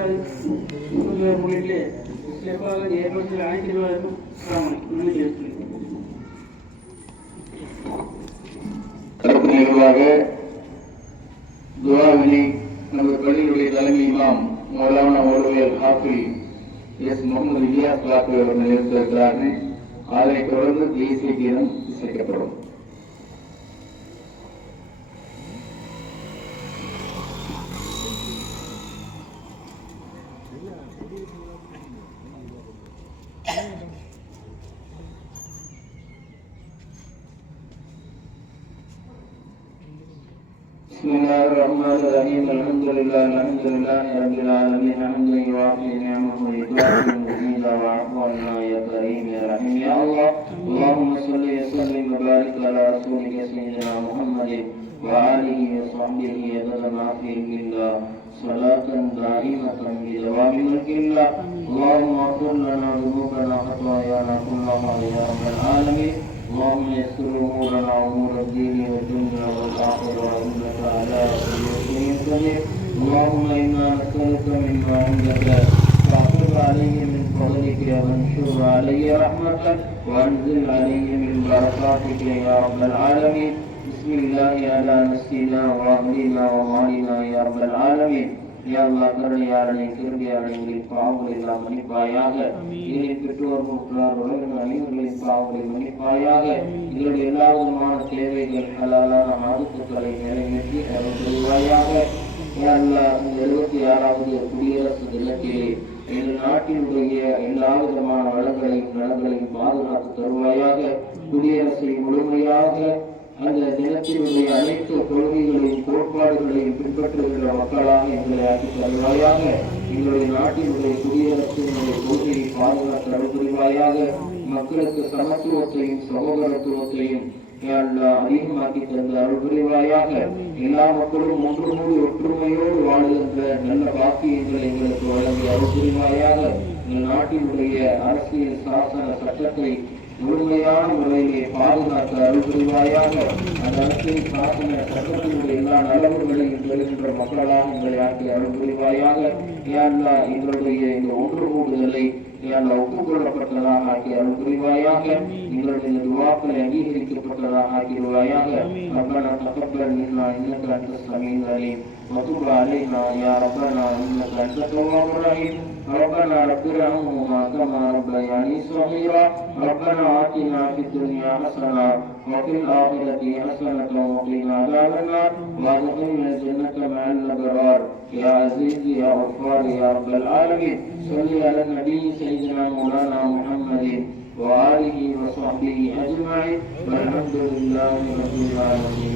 செய்யாது மொழியிலே சிறப்பாக ஏற்படுத்தி அனைத்து நிகழ்வாக துவாவினை நமது பள்ளியுடைய தலைமை இமாம் மௌலானா மௌலவியல் ஹாஃபில் எஸ் முகமது இலியாஸ் காப்பி அவர்கள் நிகழ்த்திருக்கிறார்கள். அதனைத் தொடர்ந்து தேசிய கீதம் இசைக்கப்படும். بسم الله الرحمن الرحيم الحمد لله رب العالمين حمدا يوافي نعمه ويكافئ مزيدا واعف عنا يا كريم يا رحيم يا الله. اللهم صل وسلم وبارك على رسولك سيدنا محمد وآله وصحبه عدد ما في علم الله صلاة دائمة بدوام ملك الله. اللهم اغفر لنا ذنوبنا خطايانا كلها يا رب العالمين. اللهم يسر امورنا امور الدين والدنيا والاخره انك على كل شيء قدير. اللهم انا نسالك مما عندك فاغفر علي من فضلك وانشر علي رحمتك وانزل علي من بركاتك يا رب العالمين. بسم الله على نفسنا واهلنا ومالنا يا رب العالمين. யா அல்லாஹ் கருணையாளனே கிருபையாளனே எங்களின் பாவங்களை எல்லாம் மன்னிப்பாயாக. எங்களின் பெற்றோர் முற்றார் உலகின் அனைவர்களின் பாவங்களை மன்னிப்பாயாக. எங்களுடைய எல்லா விதமான தேவைகள் ஹலாலான ஆதிக்கங்களை நிறைவேற்றி அருள் புரிவாயாக. யா அல்லாஹ் இந்த 76வது குடியரசு தினத்திலே எங்கள் நாட்டினுடைய எல்லா விதமான வளங்களையும் நலங்களையும் பாதுகாத்து தருவாயாக. குடியரசை முழுமையாக அந்த தினத்தினுடைய அனைத்து கொள்கைகளையும் கோட்பாடுகளையும் பின்பற்றுகின்ற மக்களாக எங்களை ஆக்கி தருவாயாக. எங்களுடைய நாட்டினுடைய குடியரசினுடைய கொள்கையை பாதுகாத்து அருள் புரிவாயாக. மக்களுக்கு சமத்துவத்தையும் சகோதரத்துவத்தையும் அதிகமாக்கி தந்து அருள் புரிவாயாக. எல்லா மக்களும் ஒன்றுமூடி ஒற்றுமையோடு வாழுகின்ற நல்ல பாக்கியங்களை எங்களுக்கு வழங்கி அருள் புரிவாயாக. எங்கள் நாட்டினுடைய அரசியல் சாசன சட்டத்தை முழுமையான முறையிலே பாதுகாக்க அருள் புரிவாயாக. அந்த அரசியல் சாசன சட்டத்தினுடைய எல்லா நலவுகளையும் பெறுகின்ற மக்களாக எங்களை ஆக்கி அருள் புரிவாயாக. எங்களுடைய இந்த ஒன்று கூடுதலை ஒப்புக்கொள்ளப்பட்டதாக ஆக்கி அருள் புரிவாயாக. எங்களுடைய துவாக்களை அங்கீகரிக்கப்பட்டதாக ஆக்கிடுவாயாக. ரப்பனா தகப்பல் மின்னா இன்னக அன்த ஸமீஉல் அலீம் வதுப் அலைனா யா ரப்பனா இன்னக அன்த தவ்வாபுர் ரஹீம். ربنا رب ارحمهما كما ربياني صغيرا. ربنا آتنا في الدنيا حسنة وفي الآخرة حسنة وقنا عذاب النار وادخلنا الجنة مع الأبرار يا عزيز يا غفار يا رب العالمين. صل على النبي سيدنا مولانا محمد وآله وصحبه أجمعين والحمد لله رب العالمين.